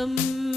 um